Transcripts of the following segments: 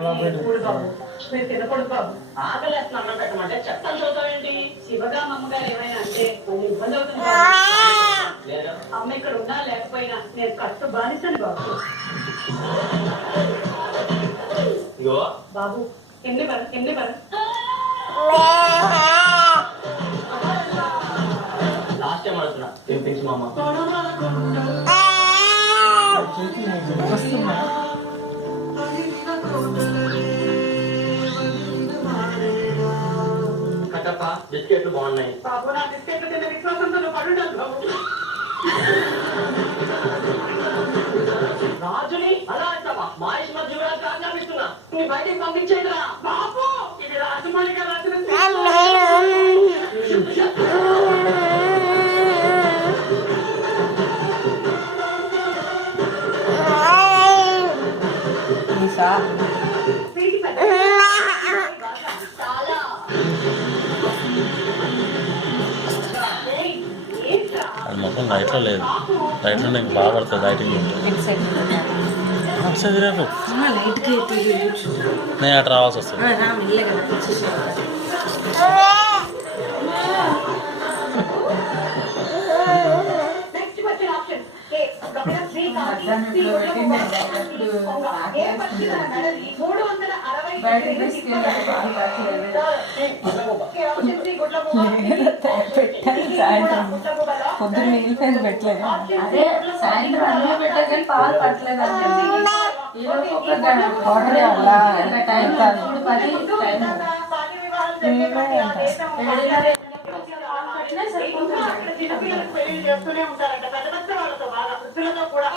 మీరు తినకూడదు బాబు. ఆకలేస్తున్నా అన్నం పెట్టమంటే చెప్తాను చదువుతావేంటి? శివగా అమ్మగారు ఏమైనా అంటే ఇబ్బంది అవుతుంది బాబు. అమ్మ ఇక్కడ ఉన్నా లేకపోయినా నేను కట్టు బానిసను బాబు. బాబు ఎన్ని వరం లాస్ట్ టైం అడుగుతున్నా తినిపించు మా అమ్మ. కట్టప్ప బిస్కెట్లు బాగున్నాయి బాబు. నా బిస్కెట్లు తిన్న విశ్వాసంతో నువ్వు పడుండాలి బాబు. రాజుని అలా అంటావా? మహేష్ మధ్యరాజు ఆజ్ఞాపిస్తున్నా నీ బయటికి పంపించేదిరా బాబు. ఇది రాజమౌళి గారు రాసిన అది మొత్తం లైట్లో లేదు. లైట్లో నీకు బాగా పడుతుంది. లైటింగ్ సరే రేపు నేను అటు రావాల్సి వస్తుంది. పొద్దున్న మిగిలిపోయింది పెట్టలేదు. అదే సాయంత్రం అన్నం పెట్టారు కానీ పాలు పట్టలేదు అంటే ఆర్డర్ ఇవ్వాలా టైం కాదు. ఇప్పుడు 10 టైం చేస్తూనే ఉంటారంట పెద్ద పెద్ద వాళ్ళతో బాగా వృద్ధులతో కూడా.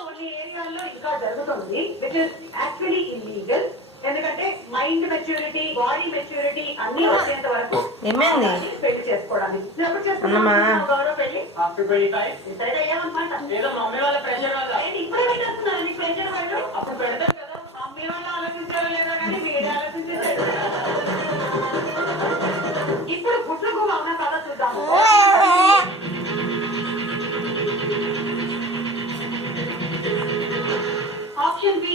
కొన్ని ఏరియాల్లో ఇంకా జరుగుతుంది విచ్ ఇస్ యాక్చువల్లీ ఇల్లీగల్. ఎందుకంటే మైండ్ మెచ్యూరిటీ, బాడీ మెచ్యూరిటీ అన్ని వచ్చేంత వరకు పెళ్లి చేసుకోవడానికి ఇప్పుడే పెట్టేస్తున్నారు నీకు ప్రెషర్ వాళ్ళు. అప్పుడు పెడతారు కదా. మమ్మీ వాళ్ళు ఆలోచించారో లేదో కానీ మీరే ఆలోచించారు. ఇప్పుడు గుడ్లకు అవునా కదా చూద్దాము. ఆప్షన్ బి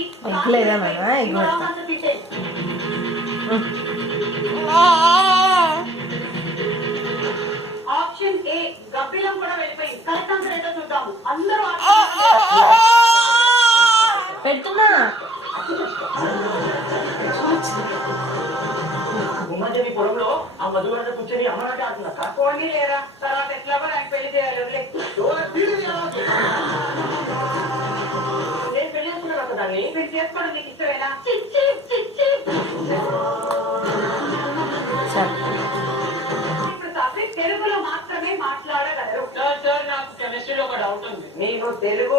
ఆప్షన్ ఏ గబ్బిలం కూడా వెళ్ళిపోయింది. కరెక్ట్ ఆన్సర్ ఏంటో చూద్దాము. అందరూ పెడుతున్నా ఉమ్మదేవి పొలంలో ఆ మధువరద కూర్చొని అమ్మనాట ఆడుతున్నా. పోనీ లేదా తర్వాత ఎట్లా ఆయన పెళ్లి చేయాలి. నేను పెళ్లి చేసుకున్నాను కదా దాన్ని. మీరు చేసుకోవడం నీకు ఇష్టమేనా? ఇప్పుడు టాపిక్ తెలుగులో మాత్రమే మాట్లాడగలరు. సార్ నాకు కెమిస్ట్రీలో ఒక డౌట్ ఉంది. నీకు తెలుగు